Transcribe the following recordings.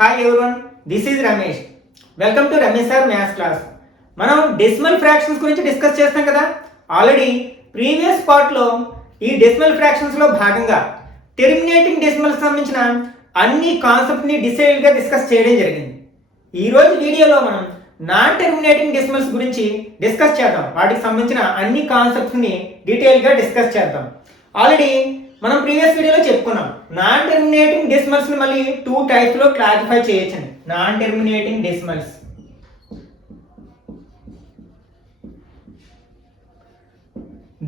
Hi everyone, this is Ramesh. Welcome to Ramesh sir maths class. మనం decimal fractions గురించి discuss చేస్తాం కదా. ఆల్రెడీ ప్రీవియస్ పార్ట్లో ఈ డెసిమల్ ఫ్రాక్షన్స్లో భాగంగా టెర్మినేటింగ్ డెసిమల్స్ సంబంధించిన అన్ని కాన్సెప్ట్ని డీటెయిల్గా డిస్కస్ చేయడం జరిగింది. ఈరోజు వీడియోలో మనం నాన్ టెర్మినేటింగ్ డెసిమల్స్ గురించి డిస్కస్ చేద్దాం. వాటికి సంబంధించిన అన్ని కాన్సెప్ట్స్ని డీటెయిల్గా డిస్కస్ చేద్దాం. ఆల్రెడీ మనం ప్రీవియస్ వీడియోలో చెప్పుకున్నాం నాన్ టెర్మినేటింగ్ డెసిమల్స్ ని మళ్ళీ 2 టైప్స్ లో క్లాసిఫై చేయొచ్చని. నాన్ టెర్మినేటింగ్ డెసిమల్స్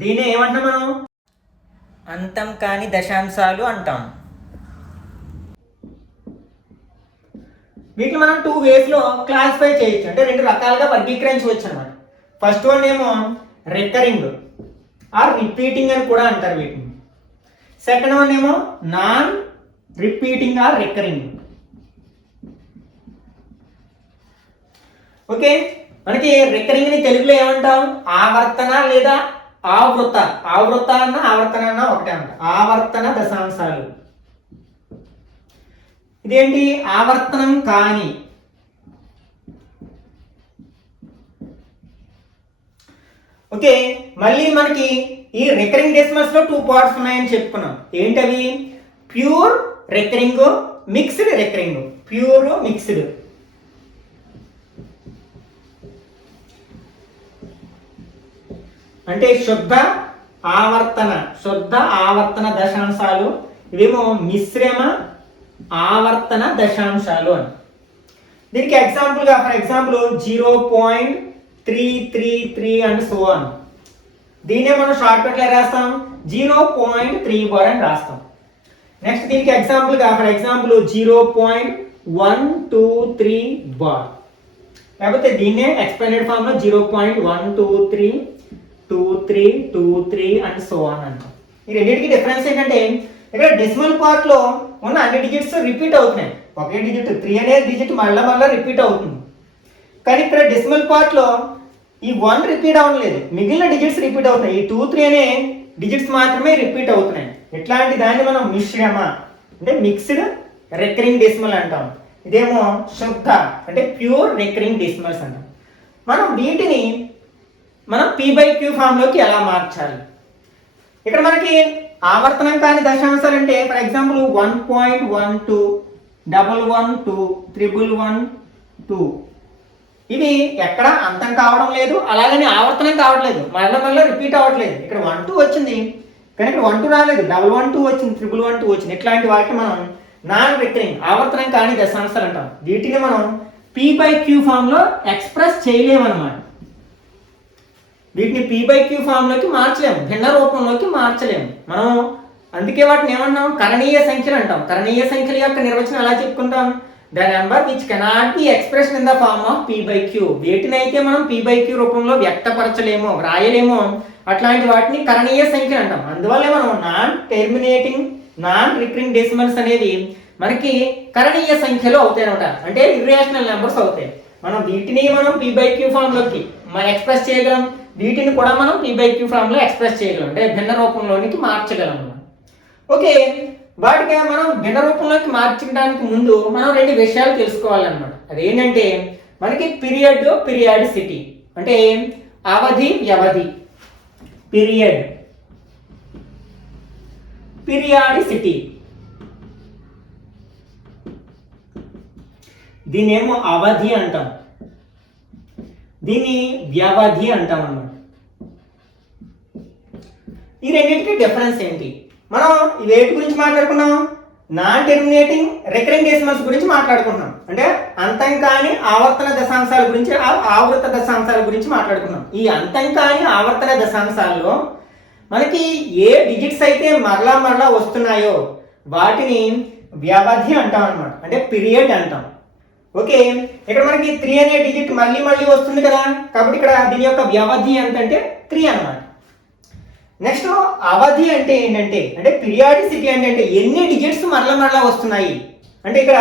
దీన్ని ఏమంటాం మనం? అంతం కాని దశాంశాలు అంటాం. వీటిని మనం 2 వేస్ లో క్లాసిఫై చేయొచ్చు, అంటే 2 రకాలుగా వర్గీకరించవచ్చు అనమాట. ఫస్ట్ వన్ ఏమో రికరింగ్ ఆర్ రిపీటింగ్ అని కూడా అంటారు వీటిని. సెకండ్ వన్ ఏమో non repeating or recurring. Okay, మనకి రికరింగ్ ని తెలుగులో ఏమంటాం? ఆవర్తన లేదా ఆవృత. ఆవృత అన్న ఆవర్తన అన్న ఒకటే అంట. ఆవర్తన దశాంశాలు. ఇదేంటి? ఆవర్తనం కాని. ఓకే, మళ్ళీ మనకి ఈ రికరింగ్ డెసిమల్స్ లో 2 పార్ట్స్ ఉన్నాయని చెప్పుకున్నాం. ఏంటవి? Pure recurring, mixed recurring. Pure, mixed. అంటే శుద్ధ ఆవర్తన దశాంశాలు. ఇవేమో మిశ్రమ ఆవర్తన దశాంశాలు అని. దీనికి ఎగ్జాంపుల్గా for example 0.333 and so on. దీన్నే మనం షార్ట్ కట్లో రాస్తాం 0.3 బార్ అని రాస్తాం. నెక్స్ట్ దీనికి ఎగ్జాంపుల్గా ఫర్ ఎగ్జాంపుల్ 0.123 బార్. లేకపోతే దీన్నే ఎక్స్పాండెడ్ ఫామ్ లో 0.1232323 అండ్ సో ఆన్ అంటాం. ఈ రెండింటికి డిఫరెన్స్ ఏంటంటే ఇక్కడ డెసిమల్ పార్ట్ లో ఉన్న అన్ని డిజిట్స్ రిపీట్ అవుతున్నాయి. ఒకే డిజిట్ 3 అనే డిజిట్ మళ్ళా రిపీట్ అవుతుంది. కానీ ఇక్కడ డెసిమల్ పార్ట్ లో ఈ 1 రిపీట్ అవ్వలేదు, మిగిలిన డిజిట్స్ రిపీట్ అవుతున్నాయి. ఈ 2, 3 అనే డిజిట్స్ మాత్రమే రిపీట్ అవుతున్నాయి. ఇట్లాంటి దాన్ని మనం మిశ్రమ అంటే మిక్స్డ్ రికరింగ్ డెసిమల్ అంటాం. ఇదేమో శుద్ధ అంటే ప్యూర్ రికరింగ్ డెసిమల్స్ అంటాం. మనం వీటిని P/Q ఫామ్ లోకి ఎలా మార్చాలి? ఇక్కడ మనకి ఆవర్తనం కాని దశాంశాలు అంటే ఫర్ ఎగ్జాంపుల్ 1.12 112 111 ఇవి ఎక్కడ అంతం కావడం లేదు, అలాగని ఆవర్తనం కావట్లేదు, మళ్ళీ రిపీట్ అవ్వట్లేదు. ఇక్కడ 1-2 వచ్చింది కానీ ఇక్కడ 1-2 రాలేదు, 111 వచ్చింది, 111 వచ్చింది. ఇట్లాంటి వాటిని మనం నాన్ రికరింగ్ ఆవర్తనం కాని దశాంశాలు అంటాం. వీటిని మనం P/Q ఫామ్ లో ఎక్స్ప్రెస్ చేయలేమన్నమాట. వీటిని P/Q ఫామ్ లోకి మార్చలేము, భిన్న రూపంలోకి మార్చలేము మనం. అందుకే వాటిని ఏమంటాం? కరణీయ సంఖ్యలు అంటాం. కరణీయ సంఖ్యల యొక్క నిర్వచనం ఎలా చెప్పుకుంటాం? The number which cannot be expressed in the form of P/Q. వీటినైతే మనం P/Q రూపంలో వ్యక్తపరచలేమో, వ్రాయలేమో, అట్లాంటి వాటిని కరణీయ సంఖ్యలు అంటాం. అందువల్ల మనం non terminating non recurring decimals అనేవి మనకి కరణీయ సంఖ్యలు అవుతాయి అనమాట. అంటే ఇర్రేషనల్ నెంబర్స్ అవుతాయి. వీటిని మనం P/Q ఫామ్ లోకి ఎక్స్ప్రెస్ చేయగలం, వీటిని కూడా మనం P/Q ఫామ్ లో ఎక్స్ప్రెస్ చేయగలం, అంటే భిన్న రూపంలోనికి మార్చగలం. ఓకే, వాటికి మనం భిన్న రూపంలోకి మార్చడానికి ముందు మనం 2 విషయాలు తెలుసుకోవాలన్నమాట. అదేంటంటే మనకి పీరియడ్, పీరియాడిసిటీ. అంటే అవధి, వ్యవధి. Period, periodicity. దీన్నేమో అవధి అంటాం, దీన్ని వ్యవధి అంటాం అన్నమాట. ఈ రెండింటికి డిఫరెన్స్ ఏంటి? మనం వేటి గురించి మాట్లాడుకున్నాం? నాన్ టెర్మినేటింగ్ రికరింగ్ డెసిమల్స్ గురించి మాట్లాడుకున్నాం. అంటే అంతం కాని ఆవర్తన దశాంశాల గురించి, ఆవృత దశాంశాల గురించి మాట్లాడుకున్నాం. ఈ అంతం కాని ఆవర్తన దశాంశాల్లో మనకి ఏ డిజిట్స్ అయితే మరలా వస్తున్నాయో వాటిని వ్యవధి అంటాం అన్నమాట, అంటే పీరియడ్ అంటాం. ఓకే, ఇక్కడ మనకి 3 అనే డిజిట్ మళ్ళీ వస్తుంది కదా, కాబట్టి ఇక్కడ దీని యొక్క వ్యవధి ఎంతంటే 3 అన్నమాట. నెక్స్ట్ అవధి అంటే ఏంటంటే పీరియాడిసిటీ అంటే ఎన్ని డిజిట్స్ మరలా వస్తున్నాయి. అంటే ఇక్కడ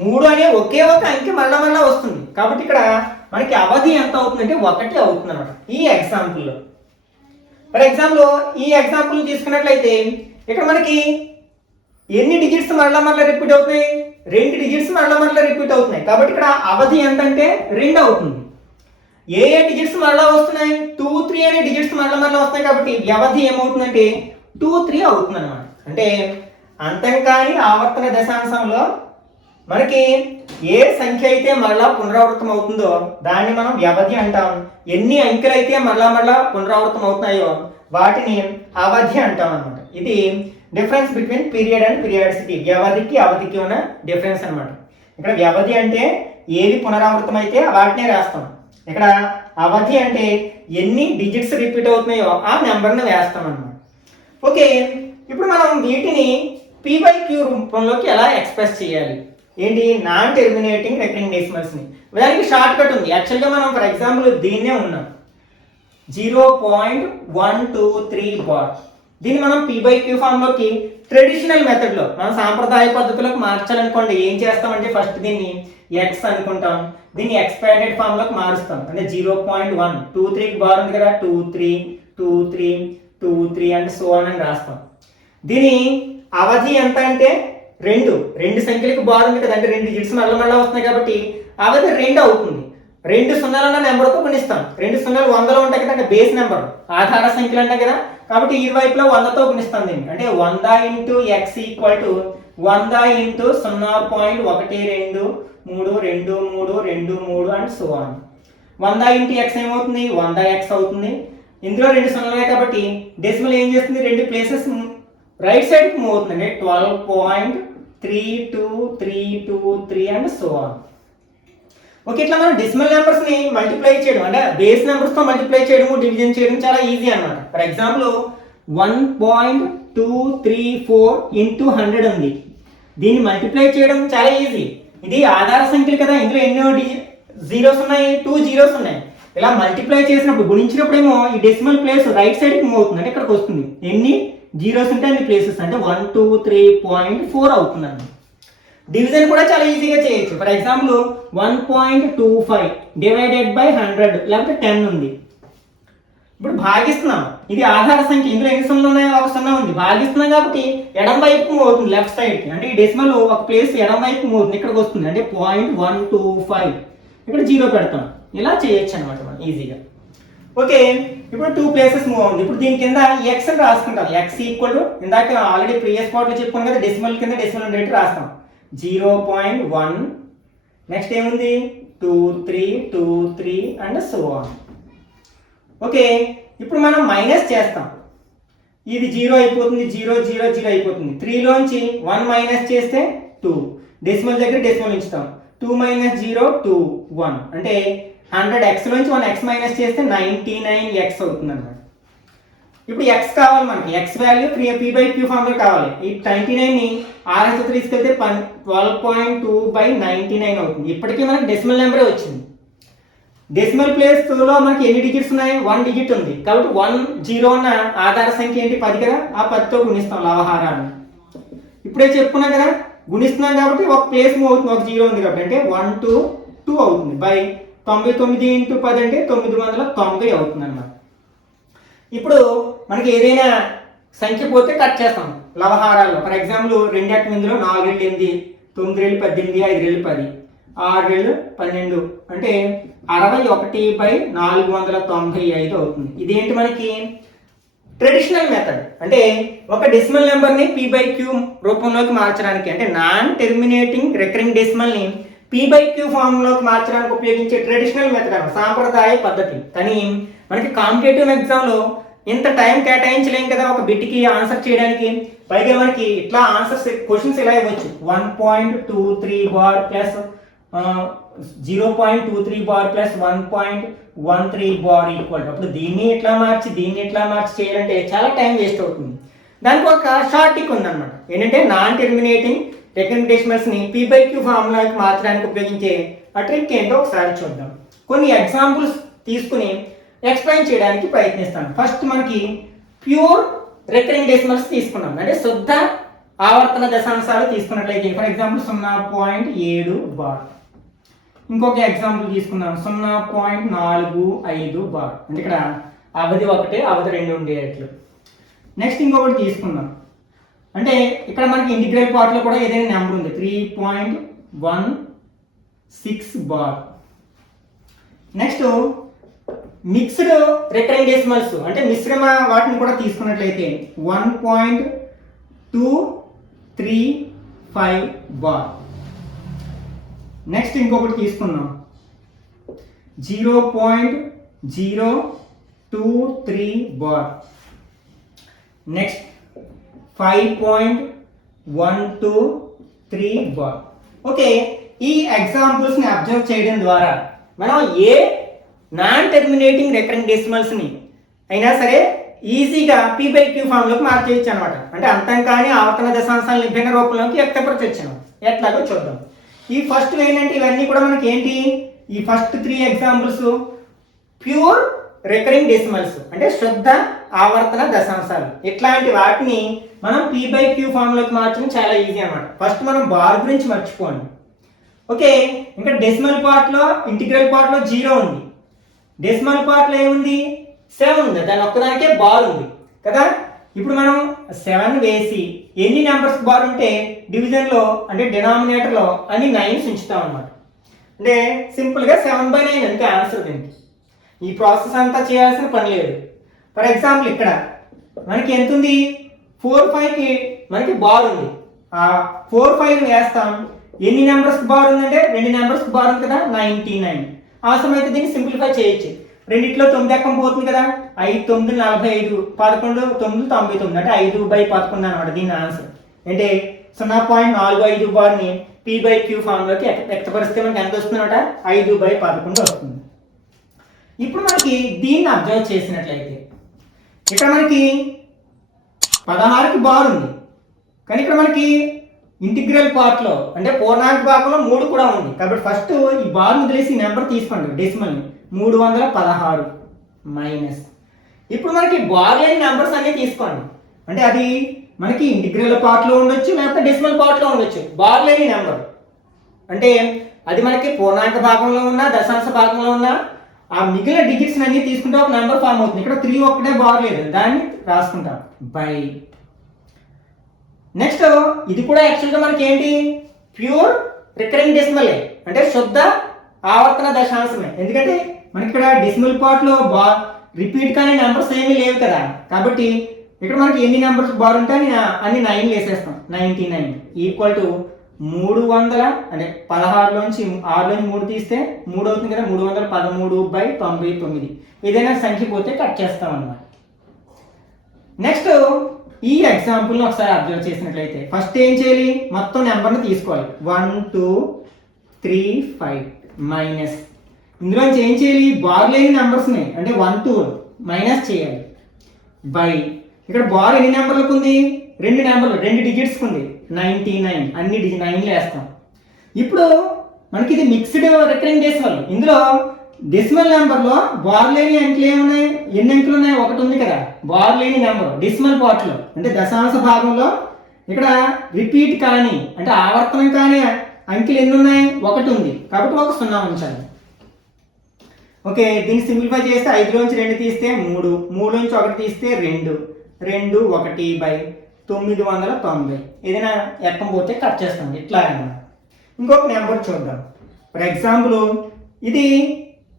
3 అనే ఒకే ఒక అంకె మరలా వస్తుంది, కాబట్టి ఇక్కడ మనకి అవధి ఎంత అవుతుందంటే 1 అవుతుంది అనమాట. ఈ ఎగ్జాంపుల్లో ఫర్ ఎగ్జాంపుల్ ఈ ఎగ్జాంపుల్ తీసుకున్నట్లయితే ఇక్కడ మనకి ఎన్ని డిజిట్స్ మళ్ళా రిపీట్ అవుతున్నాయి? 2 డిజిట్స్ మళ్ళా రిపీట్ అవుతున్నాయి. కాబట్టి ఇక్కడ అవధి ఎంతంటే 2 అవుతుంది. ఏ డిజిట్స్ మళ్ళా వస్తున్నాయి? 2, 3 అనే డిజిట్స్ మళ్ళా వస్తాయి. కాబట్టి వ్యవధి ఏమవుతుందంటే 2, 3 అవుతుంది అనమాట. అంటే అంతం కాని ఆవర్తన దశాంశంలో మనకి ఏ సంఖ్య అయితే మళ్ళా పునరావృతం అవుతుందో దాన్ని మనం వ్యవధి అంటాం. ఎన్ని అంకెలు అయితే మళ్ళా పునరావృతం అవుతున్నాయో వాటిని అవధి అంటాం అనమాట. ఇది difference between period and periodicity. వ్యవధికి అవధికి ఉన్న డిఫరెన్స్ అనమాట. ఇక్కడ వ్యవధి అంటే ఏవి పునరావృతం అయితే వాటినే రాస్తాం. ఇక్కడ అవధి అంటే ఎన్ని డిజిట్స్ రిపీట్ అవుతున్నాయో ఆ నెంబర్ని వేస్తాం అనమాట. ఓకే, ఇప్పుడు మనం వీటిని P/Q రూపంలోకి ఎలా ఎక్స్ప్రెస్ చేయాలి? ఏంటి? నాన్ టెర్మినేటింగ్ రికరింగ్ డెసిమల్స్ని. దానికి షార్ట్ కట్ ఉంది. యాక్చువల్గా మనం ఫర్ ఎగ్జాంపుల్ దీన్నే ఉన్నాం 0.123 బార్. దీన్ని మనం P/Q ఫామ్లోకి ట్రెడిషనల్ మెథడ్లో మనం సాంప్రదాయ పద్ధతులకు మార్చాలనుకోండి ఏం చేస్తామంటే ఫస్ట్ దీన్ని ఎక్స్ అనుకుంటాం, దీన్ని ఎక్స్పాండెడ్ ఫామ్లోకి మారుస్తాం. అంటే 0.123 బార్ ఉంది కదా, 23 23 23 అండ్ సో ఆన్ అని రాస్తాం. దీని అవధి ఎంత అంటే 2 సంఖ్యలకు బార్ ఉంది కదా, అంటే 2 డిజిట్స్ మళ్ళా వస్తున్నాయి కాబట్టి అవధి 2 అవుతుంది. 2 సున్నాలన్న నెంబర్తో గుణిస్తాం. 2 సున్నాలు 100లో ఉంటాయి కదా, అంటే బేస్ నెంబర్ ఆధార సంఖ్యలు అంటాయి కదా, కాబట్టి ఇరువైపులో 100తో గుణిస్తాం దీన్ని. అంటే 100 × x = 100 × 0.123323 and so on. 100 × x ఏమవుతుంది? 100x అవుతుంది. ఇందులో 2 సున్నాలే కాబట్టి డెసిమల్ ఏం చేస్తుంది? 2 ప్లేసెస్ రైట్ సైడ్కి మూవ్ అవుతుంది. అంటే 12.3233 అండ్ సో ఆన్. ఓకే, ఇట్లా మనం డెసిమల్ నెంబర్స్ని మల్టిప్లై చేయడం అంటే బేస్ నెంబర్స్తో మల్టిప్లై చేయడం, డివిజన్ చేయడం చాలా ఈజీ అనమాట. ఫర్ ఎగ్జాంపుల్ 1.234 × 100 ఉంది. దీన్ని మల్టిప్లై చేయడం చాలా ఈజీ. ఇది ఆధార సంఖ్యలు కదా, ఇందులో ఎన్నో జీరోస్ ఉన్నాయి? 2 జీరోస్ ఉన్నాయి. ఇలా మల్టిప్లై చేసినప్పుడు గుణించినప్పుడు ఏమో ఈ డెసిమల్ ప్లేస్ రైట్ సైడ్కి మూవ్ అవుతుంది. అంటే ఇక్కడికి వస్తుంది. ఎన్ని జీరోస్ ఉంటే అన్ని ప్లేసెస్, అంటే 123.4 అవుతుంది అన్నమాట. డివిజన్ కూడా చాలా ఈజీగా చేయొచ్చు. ఫర్ ఎగ్జాంపుల్ 1.25 డివైడెడ్ బై 100 లేకపోతే 10 ఉంది. ఇప్పుడు భాగిస్తున్నాం. ఇది ఆధార సంఖ్య, ఇందులో ఎన్ని సున్నాలు ఉన్నాయి? 1 సున్నా ఉంది. భాగిస్తున్నాం కాబట్టి ఎడం వైపు మూవ్ అవుతుంది, లెఫ్ట్ సైడ్కి. అంటే ఈ డెసిమల్ ఒక ప్లేస్ ఎడం వైపు మూవ్ అవుతుంది, ఇక్కడికి వస్తుంది. అంటే 0.125 ఇక్కడ 0 పెడతాం. ఇలా చేయొచ్చు అనమాట మనం ఈజీగా. ఓకే, ఇప్పుడు 2 ప్లేసెస్ మూవ్ అవుతుంది. ఇప్పుడు దీని కింద x అని రాసుకుంటాం. x = ఇందాక ఆల్రెడీ ప్రీవియస్ పార్ట్లో చెప్పుకున్నాం కదా, డెసిమల్ కింద డెసిమల్ ఉండేట్టు రాస్తాం. 0.1 నెక్స్ట్ ఏముంది? 23 23 అండ్ సో ఆన్. ఓకే, ఇప్పుడు మనం మైనస్ చేస్తాం. ఇది 0 అయిపోతుంది, 0 0 0 అయిపోతుంది. 3లోంచి 1 మైనస్ చేస్తే 2, డెసిమల్ దగ్గర డెసిమల్ ఉంచుతాం. 2 - 0 2 1 అంటే 100x లోంచి 1x మైనస్ చేస్తే 99x అవుతుంది అన్నమాట. ఇప్పుడు x కావాలి మనకి, x వాల్యూ P/Q ఫామ్లో కావాలి. ఈ 99ని RHతో తీసుకెళ్తే 12.2/99 అవుతుంది. ఇప్పటికీ మనకి డెసిమల్ నెంబరే వచ్చింది. డెసిమల్ ప్లేస్లో మనకి ఎన్ని డిజిట్స్ ఉన్నాయి? 1 డిజిట్ ఉంది. కాబట్టి 1 0 ఉన్న ఆధార సంఖ్య ఏంటి? 10 కదా, ఆ 10తో గుణిస్తాం లవహారాన్ని. ఇప్పుడే చెప్పుకున్నాం కదా, గుణిస్తున్నాం కాబట్టి ఒక ప్లేస్ మూవ్ అవుతుంది, ఒక 0 ఉంది కాబట్టి. అంటే 122 అవుతుంది బై 99 × 10 అంటే 990 అవుతుంది అన్నమాట. ఇప్పుడు మనకి ఏదైనా సంఖ్య పోతే కట్ చేస్తాం లవహారాల్లో. ఫర్ ఎగ్జాంపుల్ 2 ఇందులో 4 × 8 9 × 18 5 × 10 6 × 12 అంటే 61/495 అవుతుంది. ఇదేంటి మనకి? Traditional method. అంటే ఒక డెసిమల్ నెంబర్ని P/Q రూపంలోకి మార్చడానికి, అంటే నాన్ టెర్మినేటింగ్ రికరింగ్ డెసిమల్ని P/Q ఫామ్లోకి మార్చడానికి ఉపయోగించే ట్రెడిషనల్ మెథడ్ అన్నమాట, సాంప్రదాయ పద్ధతి. కానీ మనకి కాంపిటేటివ్ ఎగ్జామ్లో ఇంత టైం కేటాయించలేం కదా ఒక బిట్కి ఆన్సర్ చేయడానికి. పైగా మనకి ఇట్లా ఆన్సర్స్ క్వశ్చన్స్ ఇలా ఇవ్వచ్చు, 1.23 bar plus 0.23 bar plus 1.13 bar equal. అప్పుడు దీన్ని ఎట్లా మార్చి చేయాలంటే చాలా టైం వేస్ట్ అవుతుంది. దానికి ఒక షార్ట్ ట్రిక్ ఉందన్నమాట. ఏంటంటే నాన్ టెర్మినేటింగ్ రికరింగ్ డెసిమల్స్ని P/Q ఫార్ములాకి మార్చడానికి ఉపయోగించే ఆ ట్రిక్ ఏంటో ఒకసారి చూద్దాం. కొన్ని ఎగ్జాంపుల్స్ తీసుకుని ఎక్స్ప్లెయిన్ చేయడానికి ప్రయత్నిస్తాను. ఫస్ట్ మనకి ప్యూర్ రికరింగ్ డెసిమల్స్ తీసుకున్నాం, అంటే శుద్ధ ఆవర్తన దశాంశాలు తీసుకున్నట్లయితే ఫర్ ఎగ్జాంపుల్ 0.7 బార్. ఇంకొక ఎగ్జాంపుల్ తీసుకుందాం 0.45 బార్. అంటే ఇక్కడ అవధి 1 అవధి 2 ఉండేట్లు. నెక్స్ట్ ఇంకొకటి తీసుకుందాం అంటే ఇక్కడ మనకి ఇంటిగ్రల్ పార్ట్లో కూడా ఏదైనా నెంబర్ ఉంది 3.16 bar. Next mixed recurring decimals అంటే మిశ్రమ వాటిని కూడా తీసుకున్నట్లయితే 1.235 బార్. నెక్స్ట్ ఇంకొకటి తీసుకున్నాం 0.023 బార్. Next 5.123 bar. ఓకే, ఈ ఎగ్జాంపుల్స్ని అబ్జర్వ్ చేయడం ద్వారా మనం ఏ నాన్ టెర్మినేటింగ్ రికరింగ్ డెసిమల్స్ని అయినా సరే ఈజీగా P/Q ఫామ్లోకి మార్చేయచ్చు అనమాట. అంటే అంతం కానీ ఆవర్తన దశాంశాలను విభిన్న రూపంలోకి వ్యక్తపరచవచ్చు. ఎట్లాగో చూద్దాం. ఈ ఫస్ట్ ఏంటంటే ఇవన్నీ కూడా మనకి ఏంటి, ఈ first 3 examples pure recurring decimals అంటే శుద్ధ ఆవర్తన దశాంశాలు. ఇట్లాంటి వాటిని మనం P/Q ఫామ్లోకి మార్చడం చాలా ఈజీ అనమాట. ఫస్ట్ మనం బార్ గురించి మర్చిపోండి. ఓకే, ఇంకా డెసిమల్ పార్ట్లో ఇంటిగ్రల్ పార్ట్లో 0 ఉంది, డెసిమల్ పార్ట్లో ఏముంది 7 ఉంది, దాని ఒక్కదానికే బార్ ఉంది కదా. ఇప్పుడు మనం 7 వేసి ఎన్ని నెంబర్స్ బార్ ఉంటే డివిజన్లో అంటే డినామినేటర్లో అన్ని 9s ఉంచుతాం అనమాట. అంటే సింపుల్గా 7/9 అంటే ఆన్సర్ దీనికి. ఈ ప్రాసెస్ అంతా చేయాల్సిన పని లేదు. ఫర్ ఎగ్జాంపుల్ ఇక్కడ మనకి ఎంత ఉంది 4/5కి మనకి బార్ ఉంది. ఆ 4/5 వేస్తాం. ఎన్ని నెంబర్స్ బార్ ఉందంటే 2 నెంబర్స్ బార్ ఉంది కదా 99. అవసరం అయితే దీన్ని సింప్లిఫై చేయొచ్చు. రెండిట్లో 9 ఎక్కం పోతుంది కదా, 5 9 45, 11 9 99 అంటే 5/11 అనమాట దీని ఆన్సర్. అంటే 0.45 బార్ని P/Q ఫామ్లోకి వ్యక్తపరిస్తే మనకి ఎంత వస్తుంది అనమాట 5/11 వస్తుంది. ఇప్పుడు మనకి దీన్ని అబ్జర్వ్ చేసినట్లయితే ఇక్కడ మనకి 16కి బార్ ఉంది, కానీ ఇక్కడ మనకి ఇంటిగ్రల్ పార్ట్లో అంటే పూర్ణాంక భాగంలో 3 కూడా ఉంది. కాబట్టి ఫస్ట్ ఈ బార్ వదిలేసి నెంబర్ తీసుకోండి డెసిమల్ని 316 మైనస్. ఇప్పుడు మనకి బార్ లేని నెంబర్స్ అన్ని తీసుకోండి. అంటే అది మనకి ఇంటిగ్రల్ పార్ట్లో ఉండొచ్చు లేకపోతే డెసిమల్ పార్ట్లో ఉండొచ్చు. బార్ లేని నెంబర్ అంటే అది మనకి పూర్ణాంక భాగంలో ఉన్న దశాంశ భాగంలో ఉన్న ఆ మిగిలిన డిజిట్స్ అన్ని తీసుకుంటే ఒక నెంబర్ ఫామ్ అవుతుంది. ఇక్కడ 3 ఒక్కటే బార్ లేదు, దాన్ని రాసుకుంటాం బై. నెక్స్ట్ ఇది కూడా యాక్చువల్గా మనకి ఏంటి ప్యూర్ రికరింగ్ డెసిమలే అంటే శుద్ధ ఆవర్తన దశాంశమే. ఎందుకంటే మనకి ఇక్కడ డెసిమల్ పార్ట్లో బార్ రిపీట్ కానీ నెంబర్స్ ఏమీ లేవు కదా. కాబట్టి ఇక్కడ మనకి ఎన్ని నెంబర్స్ బార్ ఉంటాయి అన్ని 9 వేసేస్తాం. 99 ఈక్వల్ టు 300 అంటే 16లోంచి 6లోంచి 3 తీస్తే 3 అవుతుంది కదా, 313/99. ఏదైనా సంఖ్య పోతే కట్ చేస్తాం అన్నమాట. నెక్స్ట్ ఈ ఎగ్జాంపుల్ని ఒకసారి అబ్జర్వ్ చేసినట్లయితే ఫస్ట్ ఏం చేయాలి, మొత్తం నెంబర్ని తీసుకోవాలి 1 2 3 5 మైనస్. ఇందులోంచి ఏం చేయాలి బార్ లేని నెంబర్స్ని అంటే 1 2 మైనస్ చేయాలి బై. ఇక్కడ బార్ ఎన్ని నెంబర్లకు ఉంది 2 నెంబర్లు 2 డిజిట్స్కి ఉంది 99. అన్ని 9 వేస్తాం. ఇప్పుడు మనకి ఇది మిక్స్డ్ రికరింగ్ డెసిమల్. ఇందులో డెసిమల్ నెంబర్లో బార్ లేని అంకెలు ఏమున్నాయి, ఎన్ని అంకెలు ఉన్నాయి 1 ఉంది కదా. బార్ లేని నెంబర్ డెసిమల్ పార్ట్లో అంటే దశాంశ భాగంలో ఇక్కడ రిపీట్ కానీ అంటే ఆవర్తనం కానీ అంకెలు ఎన్ని ఉన్నాయి 1 ఉంది. కాబట్టి ఒక 0 ఉంచాలి. ఓకే, దీన్ని సింప్లిఫై చేస్తే 5లోంచి 2 తీస్తే 3, 3లోంచి 1 తీస్తే 2, 2 1/990. ఏదైనా ఎక్కం పోతే కట్ చేస్తాం ఇట్లా అన్నమాట. ఇంకొక నెంబర్ చూద్దాం. ఫర్ ఎగ్జాంపుల్ ఇది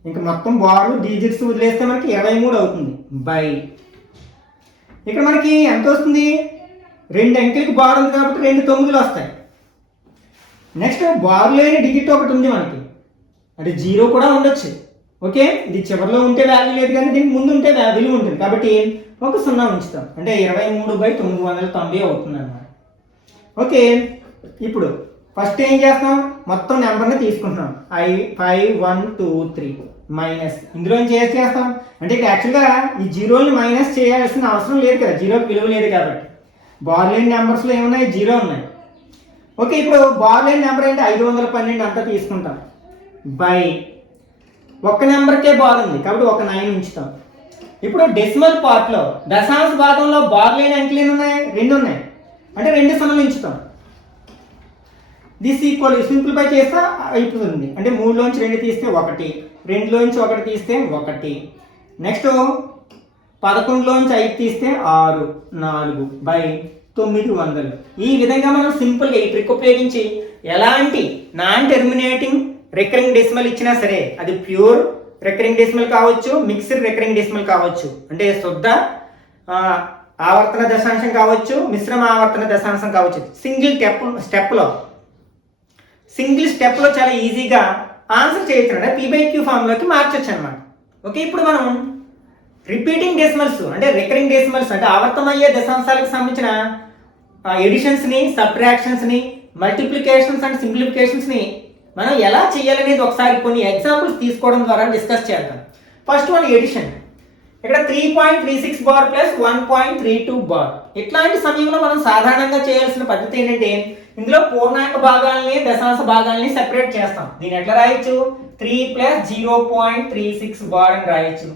ఇంకా మొత్తం బారు డిజిట్స్ వదిలేస్తే మనకి 23 అవుతుంది బై. ఇక్కడ మనకి ఎంత వస్తుంది 2 అంకెలకి బార్ ఉంది కాబట్టి 2 9లు వస్తాయి. నెక్స్ట్ బార్ లేని డిజిట్ ఒకటి ఉంది మనకి, అంటే 0 కూడా ఉండొచ్చు. ఓకే, ఇది చివరిలో ఉంటే వాల్యూ లేదు కానీ దీనికి ముందు ఉంటే విలువ ఉంటుంది. కాబట్టి ఒక 0 ఉంచుతాం అంటే 23/990 అవుతుంది అన్నమాట. ఓకే, ఇప్పుడు ఫస్ట్ ఏం చేస్తాం మొత్తం నెంబర్ని తీసుకుంటున్నాం 5 1 2 3 మైనస్. ఇందులోంచి ఏం చేస్తాం అంటే ఇక్కడ యాక్చువల్గా ఈ 0ని మైనస్ చేయాల్సిన అవసరం లేదు కదా, 0కి విలువ లేదు కాబట్టి. బార్ లేని నెంబర్స్లో ఏమున్నాయి 0 ఉన్నాయి. ఓకే, ఇప్పుడు బార్ లేని నెంబర్ అంటే 512 అంతా తీసుకుంటాం బై. ఒక్క నెంబర్కే బార్ ఉంది కాబట్టి ఒక 9 ఉంచుతాం. ఇప్పుడు డెసిమల్ పార్ట్లో దశాంశ భాగంలో బార్ లేని అంకెలు ఎన్ని ఉన్నాయి 2 ఉన్నాయి అంటే 2 0లు ఉంచుతాం. దిస్ ఈక్వల్ సింప్లిఫై చేస్తే అయిపోతుంది. అంటే 3లోంచి 2 తీస్తే 1, 2లోంచి 1 తీస్తే 1. నెక్స్ట్ 11లోంచి 5 తీస్తే 6 4 బై 900. ఈ విధంగా మనం సింపుల్గా ఈ ట్రిక్ ఉపయోగించి ఎలాంటి నాన్ టెర్మినేటింగ్ రికరింగ్ డెసిమల్ ఇచ్చినా సరే, అది ప్యూర్ రికరింగ్ డెసిమల్ కావచ్చు, మిక్స్డ్ రికరింగ్ డెసిమల్ కావచ్చు, అంటే శుద్ధ ఆవర్తన దశాంశం కావచ్చు, మిశ్రమ ఆవర్తన దశాంశం కావచ్చు, సింగిల్ స్టెప్లో చాలా ఈజీగా ఆన్సర్ చేయొచ్చు అంటే P/Q ఫామ్లోకి మార్చొచ్చు అనమాట. ఓకే, ఇప్పుడు మనం రిపీటింగ్ డెసిమల్స్ అంటే రికరింగ్ డెసిమల్స్ అంటే ఆవర్తమయ్యే దశాంశాలకు సంబంధించిన ఎడిషన్స్ని, సబ్ట్రాక్షన్స్ని, మల్టిప్లికేషన్స్ అండ్ సింప్లిఫికేషన్స్ని మనం ఎలా చేయాలనేది ఒకసారి కొన్ని ఎగ్జాంపుల్స్ తీసుకోవడం ద్వారా డిస్కస్ చేద్దాం. First one addition. ఇక్కడ 3.36 బార్ ప్లస్ 1.32 బార్. ఇట్లాంటి సమయంలో మనం సాధారణంగా చేయాల్సిన పద్ధతి ఏంటంటే ఇందులో పూర్ణాంక భాగాలని దశాంశ భాగాలని సెపరేట్ చేస్తాం. దీన్ని ఎట్లా రాయొచ్చు? 3 + 0.36 బార్ అని రాయొచ్చు.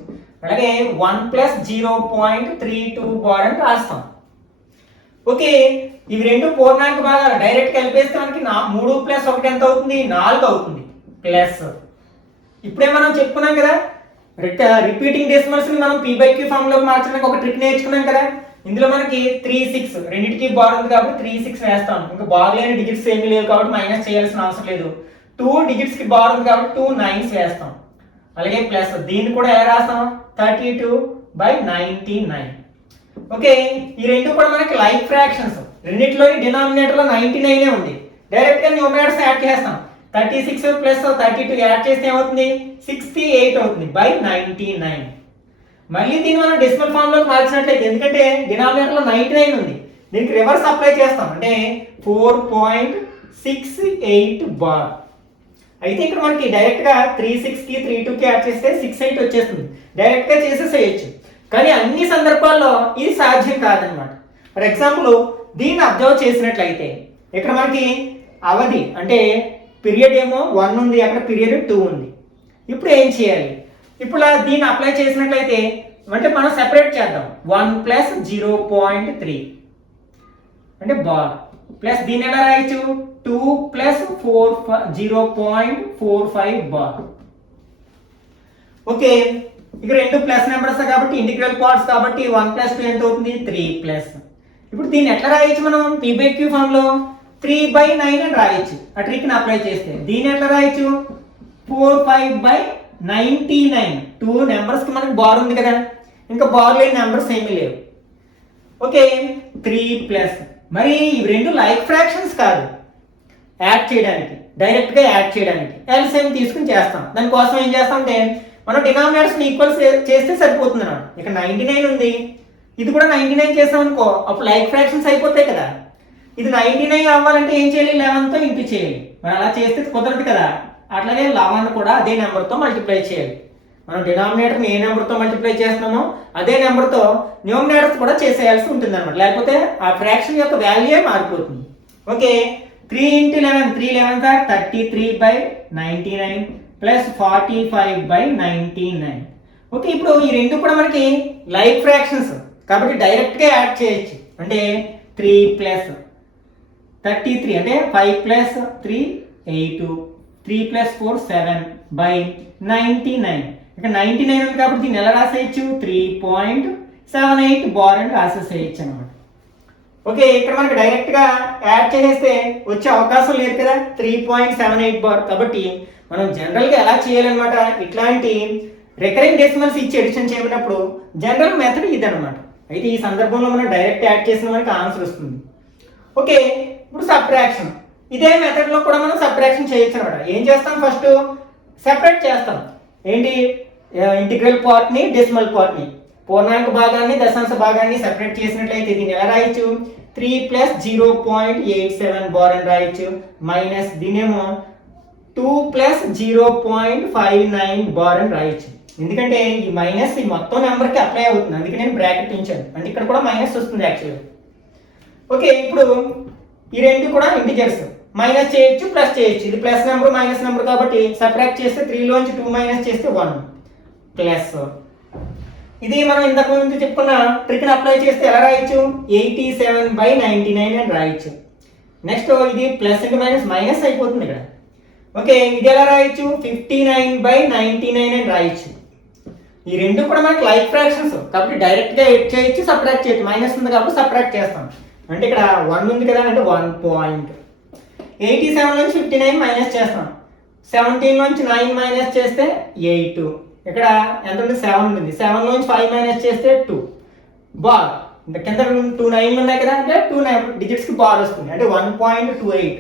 అలాగే 1 + 0.32 బార్ అని రాస్తాం. ఓకే, ఇవి రెండు పూర్ణాంక భాగాలు డైరెక్ట్ కలిపేస్తే మనకి 3 + 1 ఎంత అవుతుంది? 4 అవుతుంది. ప్లస్ ఇప్పుడే మనం చెప్పుకున్నాం కదా, రిపీటింగ్ డెసిమల్స్ ని మనం P/Q ఫామ్ లోకి మార్చడానికి ఒక ట్రిక్ నేర్చుకున్నాం కదా. ఇందులో మనకి 36 రెండింటికి బార్ ఉంది కాబట్టి 36 వేస్తాం. ఇంకా బార్ లేని డిజిట్స్ ఏమీ లేవు కాబట్టి మైనస్ చేయాల్సిన అవసరం లేదు. 2 డిజిట్స్ కి బార్ ఉంది కాబట్టి 2 9s వేస్తాం. అలాగే ప్లస్ దీన్ని కూడా ఎలా రాస్తాం? 32/99. ఓకే, ఈ రెండు కూడా మనకి లైక్ ఫ్రాక్షన్స్. రెండిట్లోని డినామినేటర్ లో 99 ఉంది. డైరెక్ట్ గా న్యూమరేటర్స్ యాడ్ చేస్తాం. 36 + 32 యాడ్ చేస్తే ఏమవుతుంది? 68 అవుతుంది /99. మళ్ళీ దీన్ని మనం డెసిమల్ ఫామ్ లోకి మార్చినట్లయితే, ఎందుకంటే డినామినేటర్ లో 99 ఉంది, దీనికి రివర్స్ అప్లై చేస్తాం అంటే 4.68 బార్. అయితే ఇక్కడ మనకి డైరెక్ట్ గా 36 కి 32 కి యాడ్ చేస్తే 68 వచ్చేస్తుంది. డైరెక్ట్ గా చేసేసేయచ్చు. కానీ అన్ని సందర్భాల్లో ఇది సాధ్యం కాదనమాట. ఫర్ ఎగ్జాంపుల్ దీన్ని అబ్జర్వ్ చేసినట్లయితే ఇక్కడ మనకి అవధి అంటే పీరియడ్ ఏమో 1 ఉంది, అక్కడ పీరియడ్ 2 ఉంది. ఇప్పుడు ఏం చేయాలి? ఇప్పుడు దీన్ని అప్లై చేసినట్లయితే అంటే మనం సెపరేట్ చేద్దాం. 1 + 0.3 అంటే బార్ ప్లస్ దీన్ని ఎలా రాయొచ్చు? 2 + 0.45 బార్. ఓకే, ఇక రెండు ప్లస్ నెంబర్స్ కాబట్టి ఇంటిగ్రల్ పార్ట్స్ కాబట్టి 1 + 2 ఎంత అవుతుంది? 3+. ఇప్పుడు దీన్ని ఎట్లా రాయొచ్చు మనం P/Q ఫామ్ లో? 3/9 అని రాయొచ్చు. ఆ ట్రిక్ ని అప్లై చేస్తే దీన్ని ఎట్లా రాయొచ్చు? 45/99. 2 నెంబర్స్ కి మనకి బార్ ఉంది కదా, ఇంకా బార్ లేని నెంబర్స్ ఏమీ లేవు. ఓకే, 3+. మరి ఇవి రెండు లైక్ ఫ్రాక్షన్స్ కాదు, యాడ్ చేయడానికి, డైరెక్ట్ గా యాడ్ చేయడానికి ఎల్సిఎం తీసుకుని చేస్తాం. దానికోసం ఏం చేస్తాం అంటే మనం డినామినేటర్స్ ఈక్వల్ చేస్తే సరిపోతుంది అన్నమాట. ఇక్కడ 99 ఉంది, ఇది కూడా 99 చేసాం అనుకో, అప్పుడు లైక్ ఫ్రాక్షన్స్ అయిపోతాయి కదా. ఇది 99 అవ్వాలంటే ఏం చేయాలి? 11తో ఇంటూ చేయాలి. మరి అలా చేస్తే కుదరదు కదా. అట్లాగే 11 కూడా అదే నెంబర్తో మల్టిప్లై చేయాలి. మనం డినామినేటర్ని ఏ నెంబర్తో మల్టిప్లై చేస్తున్నామో అదే నెంబర్తో న్యూమరేటర్స్ కూడా చేసేయాల్సి ఉంటుంది అనమాట. లేకపోతే ఆ ఫ్రాక్షన్ యొక్క వాల్యూ మారిపోతుంది. Okay, 3 × 11 3 11 are 33/99 plus 45/99. ఓకే, ఇప్పుడు ఈ రెండు కూడా మనకి లైక్ ఫ్రాక్షన్స్ కాబట్టి డైరెక్ట్ గా యాడ్ చేయొచ్చు. అంటే 3 + 33 అంటే 5 + 3 8 3 + 4 7/99. ఇక 99 ఉంది కాబట్టి దీన్ని ఎలా రాసేయచ్చు? 3.78 బార్ అని రాసేసేయచ్చు అనమాట. ఓకే, ఇక్కడ మనకి డైరెక్ట్ గా యాడ్ చేసేస్తే వచ్చే అవకాశం లేదు కదా 3.78 బార్. కాబట్టి మనం జనరల్ గా ఎలా చేయాలన్నమాట, ఇట్లాంటి రికరింగ్ డెసిమల్స్ ఇచ్చి ఎడిషన్ చేయబడినప్పుడు జనరల్ మెథడ్ ఇది అనమాట. అయితే ఈ సందర్భంలో మనం డైరెక్ట్ యాడ్ చేసిన మనకి ఆన్సర్ వస్తుంది. ఓకే, ఇప్పుడు సబ్ట్రాక్షన్. ఇదే మెథడ్ లో కూడా మనం సబ్ట్రాక్షన్ చేయొచ్చు అనమాట. ఏం చేస్తాం? ఫస్ట్ సెపరేట్ చేస్తాం. ఏంటి? ఇంటిగ్రల్ పార్ట్ ని, డెసిమల్ పార్ట్ ని, పూర్ణాంక భాగాన్ని, దశాంశ భాగాన్ని సెపరేట్ చేసినట్లయితే దీన్ని ఎలా రాయొచ్చు? 3 + 0.87 బార్ అని రాయొచ్చు. మైనస్ దీనేమో 2 + 0.59 బార్ అని రాయొచ్చు. ఎందుకంటే ఈ మైనస్ ఈ మొత్తం నెంబర్ కి అప్లై అవుతుంది, అందుకే నేను బ్రాకెట్ ఉంచాను. అంటే ఇక్కడ కూడా మైనస్ వస్తుంది యాక్చువల్గా. ఓకే, ఇప్పుడు ఈ రెండు కూడా ఇంటిజర్స్, మైనస్ చేయొచ్చు, ప్లస్ చేయొచ్చు. ఇది ప్లస్ నెంబర్, మైనస్ నెంబర్ కాబట్టి సబ్ట్రాక్ట్ చేస్తే 3 లోంచి 2 మైనస్ చేస్తే 1 ప్లస్. ఇది మనం ఇంతకు ముందు చెప్పుకున్న ట్రిక్ ని అప్లై చేస్తే ఎలా రాయొచ్చు? 87/99 అని రాయొచ్చు. నెక్స్ట్ ఇది ప్లస్ ఇంటూ మైనస్ మైనస్ అయిపోతుంది ఇక్కడ. ఓకే, ఇది ఎలా రాయొచ్చు? 59/99 అని రాయొచ్చు. ఈ రెండు కూడా మనకి లైక్ ఫ్రాక్షన్స్ కాబట్టి డైరెక్ట్ గా ఎడ్ చేయొచ్చు, సబ్ట్రాక్ట్ చేయొచ్చు. మైనస్ ఉంది కాబట్టి సబ్ట్రాక్ట్ చేస్తాం. అంటే ఇక్కడ 1 ఉంది కదా, అంటే 1 పాయింట్. 87 నుంచి 59 మైనస్ చేస్తాం. 17 నుంచి 9 మైనస్ చేస్తే 8. ఇక్కడ ఎంత ఉంటుంది? 7 ఉంటుంది. 7 నుంచి 5 మైనస్ చేస్తే 2. బార్ కింద 2 9 ఉన్నాయి కదా, అంటే 2 డిజిట్స్కి బార్ వస్తుంది, అంటే 1.28,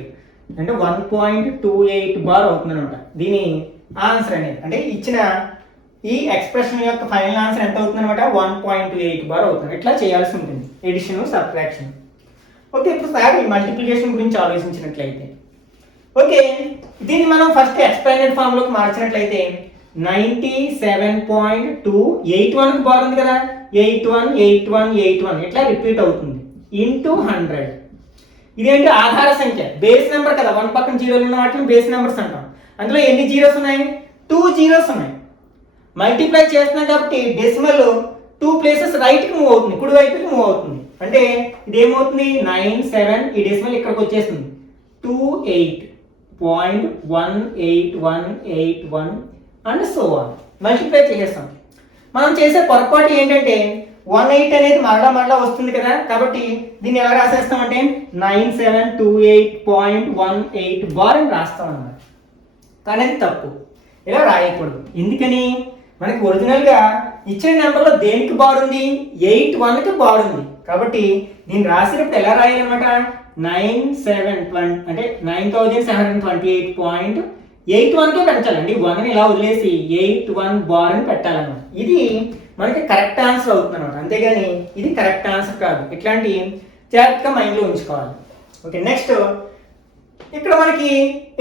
అంటే 1.28 బార్ అవుతుంది అనమాట దీని ఆన్సర్ అనేది. అంటే ఇచ్చిన ఈ ఎక్స్ప్రెషన్ యొక్క ఫైనల్ ఆన్సర్ ఎంత అవుతుంది అనమాట? 1.28 బార్ అవుతుంది. ఇట్లా చేయాల్సి ఉంటుంది ఎడిషన్, సబ్ట్రాక్షన్. ఓకే, ఇప్పుడు సార్ ఈ మల్టిప్లికేషన్ గురించి ఆలోచించినట్లయితే, ఓకే, దీన్ని మనం ఫస్ట్ ఎక్స్పాండెడ్ ఫామ్ లోకి మార్చినట్లయితే 97.2 81కి బార్ ఉంది కదా, 81 81 81 ఇట్లా రిపీట్ అవుతుంది ఇంటూ 100. ఇదేంటి? ఆధార సంఖ్య, బేస్ నెంబర్ కదా, 1 పక్కన జీరోలు ఉన్న వాటిని బేస్ నెంబర్స్ అంటాం. అందులో ఎన్ని జీరోస్ ఉన్నాయి? 2 జీరోస్ ఉన్నాయి. మల్టిప్లై చేస్తున్నాం కాబట్టి డెసిమల్ 2 ప్లేసెస్ రైట్కి మూవ్ అవుతుంది, కుడి వైపుకి మూవ్ అవుతుంది. అంటే ఇది ఏమవుతుంది? 97, ఈ డెసిమల్ ఇక్కడికి వచ్చేస్తుంది 28.18181 అండ్ సో ఆన్. మల్టిప్లై చేసేస్తాం. మనం చేసే పొరపాటు ఏంటంటే 18 అనేది మరలా వస్తుంది కదా, కాబట్టి దీన్ని ఎలా రాసేస్తాం అంటే 9728.18 బార్ అని రాస్తాం అన్నమాట. కానీ అది తప్పు, ఇలా రాయకూడదు. ఎందుకని? మనకి ఒరిజినల్గా ఇచ్చిన నెంబర్లో దేనికి బార్ ఉంది? 81కి బార్ ఉంది. కాబట్టి దీన్ని రాసినప్పుడు ఎలా రాయాలన్నమాట? 9720 అంటే 9728.81కే పెంచాలండి. 1ని ఇలా వదిలేసి 81 బార్ అని పెట్టాలన్నమాట. ఇది మనకి కరెక్ట్ ఆన్సర్ అవుతుంది అనమాట, అంతేగాని ఇది కరెక్ట్ ఆన్సర్ కాదు. ఇట్లాంటి జాగ్రత్తగా మైండ్లో ఉంచుకోవాలి. ఓకే, నెక్స్ట్ ఇక్కడ మనకి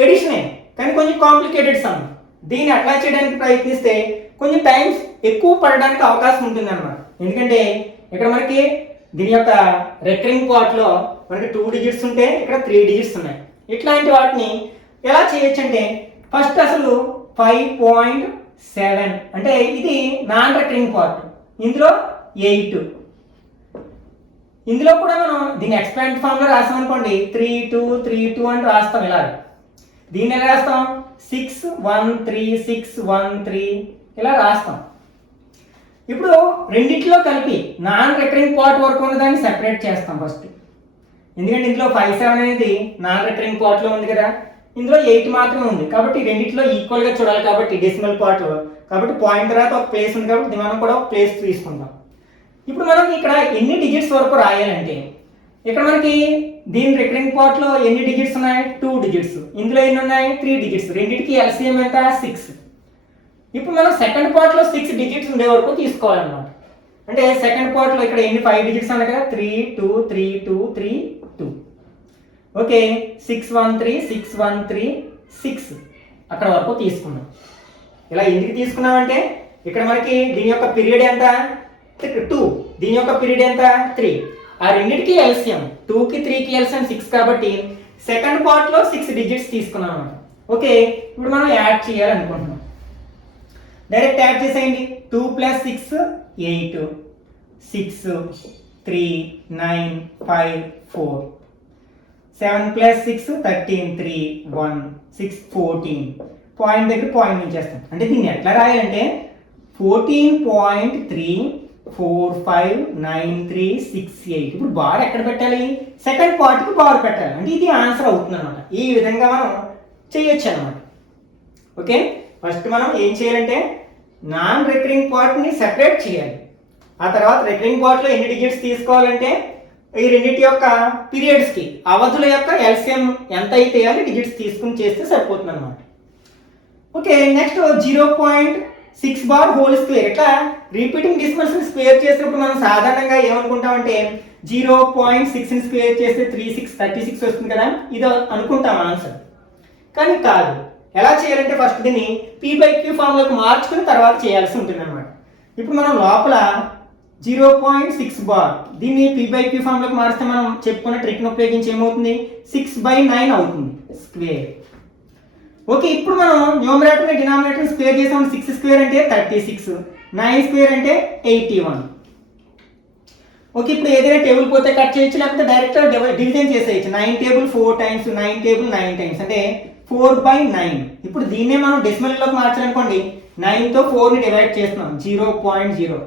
ఎడిషనే, కానీ కొంచెం కాంప్లికేటెడ్ సమ్. దీన్ని అప్లై చేయడానికి ప్రయత్నిస్తే కొంచెం టైమ్స్ ఎక్కువ పడడానికి అవకాశం ఉంటుంది అనమాట. ఎందుకంటే ఇక్కడ మనకి దీని యొక్క రికరింగ్ పార్ట్లో మనకి 2 డిజిట్స్ ఉంటే ఇక్కడ 3 డిజిట్స్ ఉన్నాయి. ఇట్లాంటి వాటిని ఎలా చేయొచ్చు అంటే, ఫస్ట్ అసలు 5.7 అంటే ఇది నాన్ రికరింగ్ పార్ట్, ఇందులో 8. ఇందులో కూడా మనం దీన్ని ఎక్స్పాండ్ ఫామ్లో రాస్తాం అనుకోండి, 32 32 అని రాస్తాం. ఇలా దీన్ని ఎలా రాస్తాం? 613 613 ఇలా రాస్తాం. ఇప్పుడు రెండిట్లో కలిపి నాన్ రికరింగ్ పార్ట్ వరకు ఉన్న దాన్ని సెపరేట్ చేస్తాం ఫస్ట్. ఎందుకంటే ఇందులో 57 అనేది నాన్ రికరింగ్ పార్ట్లో ఉంది కదా, ఇందులో 8 మాత్రమే ఉంది. కాబట్టి రెండిట్లో ఈక్వల్గా చూడాలి కాబట్టి డెసిమల్ పార్ట్, కాబట్టి పాయింట్ తర్వాత ఒక ప్లేస్ ఉంది కాబట్టి మనం కూడా ఒక ప్లేస్ తీసుకుందాం. ఇప్పుడు మనం ఇక్కడ ఎన్ని డిజిట్స్ వరకు రాయాలంటే, ఇక్కడ మనకి దీని రికరింగ్ పార్ట్లో ఎన్ని డిజిట్స్ ఉన్నాయి? 2 డిజిట్స్. ఇందులో ఎన్ని ఉన్నాయి? 3 డిజిట్స్. రెండింటికి ఎల్సిఎం ఎంత? 6. ఇప్పుడు మనం సెకండ్ పార్ట్లో 6 డిజిట్స్ ఉండే వరకు తీసుకోవాలన్నమాట. అంటే సెకండ్ పార్ట్లో ఇక్కడ ఎన్ని 5 డిజిట్స్ ఉన్నాయి కదా, 3 2 3 2 3 2. ఓకే, 613 613 6 అక్కడ వరకు తీసుకున్నాం. ఇలా ఎందుకు తీసుకున్నామంటే ఇక్కడ మనకి దీని యొక్క పీరియడ్ ఎంత? 2. దీని యొక్క పీరియడ్ ఎంత? 3. ఆ రెండింటికి ఎల్సిఎం 2కి 3కి ఎల్సిఎం 6 కాబట్టి సెకండ్ పార్ట్లో 6 డిజిట్స్ తీసుకున్నాం అన్నమాట. ఓకే, ఇప్పుడు మనం యాడ్ చేయాలనుకుంటున్నాం. డైరెక్ట్ యాడ్ చేసేయండి. 2 + 6 8, 6 3 9 5 4, 7 + 6 13 3 1 6 14. పాయింట్ దగ్గర పాయింట్ ఉంచేస్తాం. అంటే దీన్ని ఎట్లా రాయాలంటే 14.3459368. ఇప్పుడు బార్ ఎక్కడ పెట్టాలి? సెకండ్ పార్ట్కి బార్ పెట్టాలి. అంటే ఇది ఆన్సర్ అవుతుంది అనమాట. ఈ విధంగా మనం చేయొచ్చు అనమాట. ఓకే, ఫస్ట్ మనం ఏం చేయాలంటే నాన్ రికరింగ్ పార్ట్ని సెపరేట్ చేయాలి. ఆ తర్వాత రికరింగ్ పార్ట్లో ఎన్ని డిజిట్స్ తీసుకోవాలంటే ఈ రెండింటి యొక్క పీరియడ్స్కి అవధుల యొక్క ఎల్సిఎం ఎంత అయితే అని డిజిట్స్ తీసుకుని చేస్తే సరిపోతుంది అనమాట. Okay, next 0.6 bar whole square. ఇట్లా రిపీటింగ్ డెసిమల్స్ స్క్వేర్ చేసినప్పుడు మనం సాధారణంగా ఏమనుకుంటామంటే 0.6ని స్క్వేర్ చేస్తే 36 వస్తుంది కదా, ఇది అనుకుంటాం ఆన్సర్. కానీ కాదు. ఎలా చేయాలంటే ఫస్ట్ దీన్ని p/q ఫామ్లోకి మార్చుకుని తర్వాత చేయాల్సి ఉంటుంది అనమాట. ఇప్పుడు మనం లోపల 0.6 బార్ దీన్ని p/q ఫామ్లోకి మారిస్తే మనం చెప్పుకున్న ట్రిక్ను ఉపయోగించి ఏమవుతుంది? 6/9 అవుతుంది స్క్వేర్. ఓకే, ఇప్పుడు మనం న్యూమరేటర్ని డినామినేటర్ని స్క్వేర్ చేసాం. 6 స్క్వేర్ అంటే 36, 9 స్క్వేర్ అంటే 81. ఓకే, ఇప్పుడు ఏదైనా టేబుల్ పోతే కట్ చేయొచ్చు, లేకపోతే డైరెక్ట్ డివిజన్ చేసేయచ్చు. 9 టేబుల్ 4 టైమ్స్, 9 టేబుల్ 9 టైమ్స్ అంటే 4/9. ఇప్పుడు దీన్నే మనం డెసిమల్లోకి మార్చాలనుకోండి, 9తో 4ని డివైడ్ చేస్తున్నాం 0.0.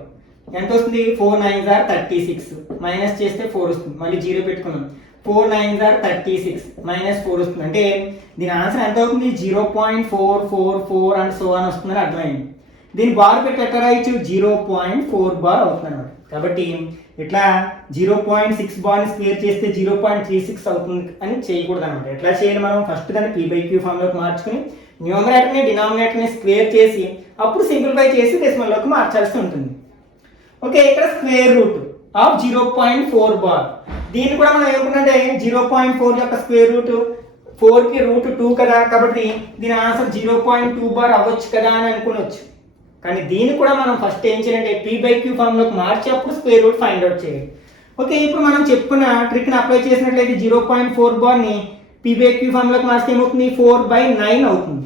ఎంత వస్తుంది 4 9s are 36 మైనస్ చేస్తే 4 వస్తుంది, మళ్ళీ 0 పెట్టుకున్నాం 4 9s are 36 మైనస్ 4 వస్తుంది. అంటే దీని ఆన్సర్ ఎంత అవుతుంది 0.444 అండ్ సో అని వస్తుందని అర్థమైంది. దీని బార్ పెట్టి ఎట్లా రాయొచ్చు 0.4 బార్ అవుతుంది అనమాట. కాబట్టి ఇట్లా 0.6 బార్ని స్క్వేర్ చేస్తే 0.36 అవుతుంది అని చేయకూడదు అనమాట. ఎట్లా చేయాలి మనం ఫస్ట్ దాన్ని p/q ఫామ్లోకి మార్చుకుని న్యూమరేటర్ని డినామినేటర్ని స్క్వేర్ చేసి అప్పుడు సింప్లిఫై చేసి డెసిమల్లోకి మార్చాల్సి ఉంటుంది. ఓకే, ఇక్కడ స్క్వేర్ రూట్ ఆఫ్ 0.4 బార్, దీన్ని కూడా మనం ఏమనుకుంటే 0.4 యొక్క స్క్వేర్ రూట్ 4కి రూట్ 2 కదా, కాబట్టి దీని ఆన్సర్ 0.2 బార్ అవ్వచ్చు కదా అని అనుకోవచ్చు. కానీ దీన్ని కూడా మనం ఫస్ట్ ఏం చేయాలంటే p/q ఫామ్లోకి మార్చి అప్పుడు స్క్వేర్ రూట్ ఫైండ్ అవుట్ చేయాలి. ఓకే, ఇప్పుడు మనం చెప్పుకున్న ట్రిక్ని అప్లై చేసినట్లయితే 0.4 బార్ని p/q ఫామ్లోకి మార్చితే ఏమవుతుంది 4/9 అవుతుంది.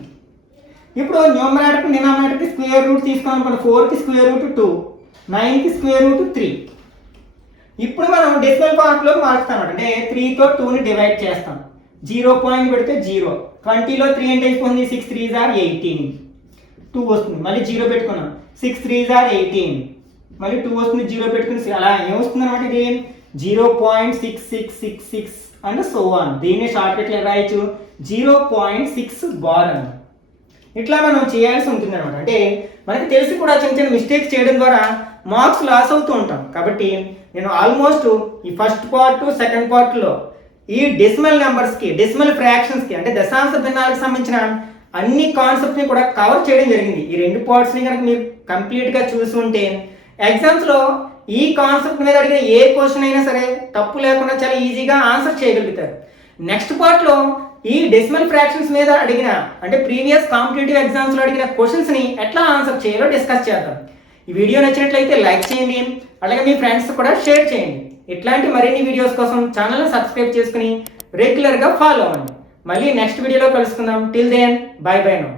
ఇప్పుడు న్యూమరేటర్కి డినామినేటర్కి స్క్వేర్ రూట్ తీసుకోవాలనుకోండి, 4కి స్క్వేర్ రూట్ 2, 9కి స్క్వేర్ రూట్ 3. ఇప్పుడు మనం డెసిమల్ పార్ట్లోకి మార్చుతాం అంటే 3తో 2ని డివైడ్ చేస్తాం, 0 పాయింట్ పెడితే 0, 20లో 3 అంటే అయిపోయింది 6 3s are 18, 2 వస్తుంది, మళ్ళీ 0 పెట్టుకున్నాం 6 3s are 18, మళ్ళీ 2 వస్తుంది 0 పెట్టుకుని అలా ఏమొస్తుంది అనమాట ఇది 0.6666 అండ్ సో ఆన్. దీన్ని షార్ట్ కట్లో రాయొచ్చు 0.6 బార్ అని. ఇట్లా మనం చేయాల్సి ఉంటుంది అనమాట. అంటే మనకి తెలిసి కూడా చిన్న చిన్న మిస్టేక్స్ చేయడం ద్వారా మార్క్స్ లాస్ అవుతూ ఉంటాం. కాబట్టి నేను ఆల్మోస్ట్ ఈ ఫస్ట్ పార్ట్ సెకండ్ పార్ట్లో ఈ డెసిమల్ నెంబర్స్కి డెసిమల్ ఫ్రాక్షన్స్కి అంటే దశాంశ భిన్నాలకు సంబంధించిన అన్ని కాన్సెప్ట్ని కూడా కవర్ చేయడం జరిగింది. ఈ 2 పార్ట్స్ని కనుక మీరు కంప్లీట్గా చూస్తుంటే ఎగ్జామ్స్లో ఈ కాన్సెప్ట్ మీద అడిగిన ఏ క్వశ్చన్ అయినా సరే తప్పు లేకుండా చాలా ఈజీగా ఆన్సర్ చేయగలుగుతారు. నెక్స్ట్ పార్ట్లో ఈ డెసిమల్ ఫ్రాక్షన్స్ మీద అడిగిన అంటే ప్రీవియస్ కాంపిటేటివ్ ఎగ్జామ్స్లో అడిగిన క్వశ్చన్స్ని ఎట్లా ఆన్సర్ చేయాలో డిస్కస్ చేద్దాం. ఈ వీడియో నచ్చినట్లయితే లైక్ చేయండి, అలాగే మీ ఫ్రెండ్స్ కూడా షేర్ చేయండి. ఇట్లాంటి మరిన్ని వీడియోస్ కోసం ఛానల్ని సబ్స్క్రైబ్ చేసుకుని రెగ్యులర్గా ఫాలో అవ్వండి. మళ్ళీ నెక్స్ట్ వీడియోలో కలుసుకుందాం. Till then bye bye now.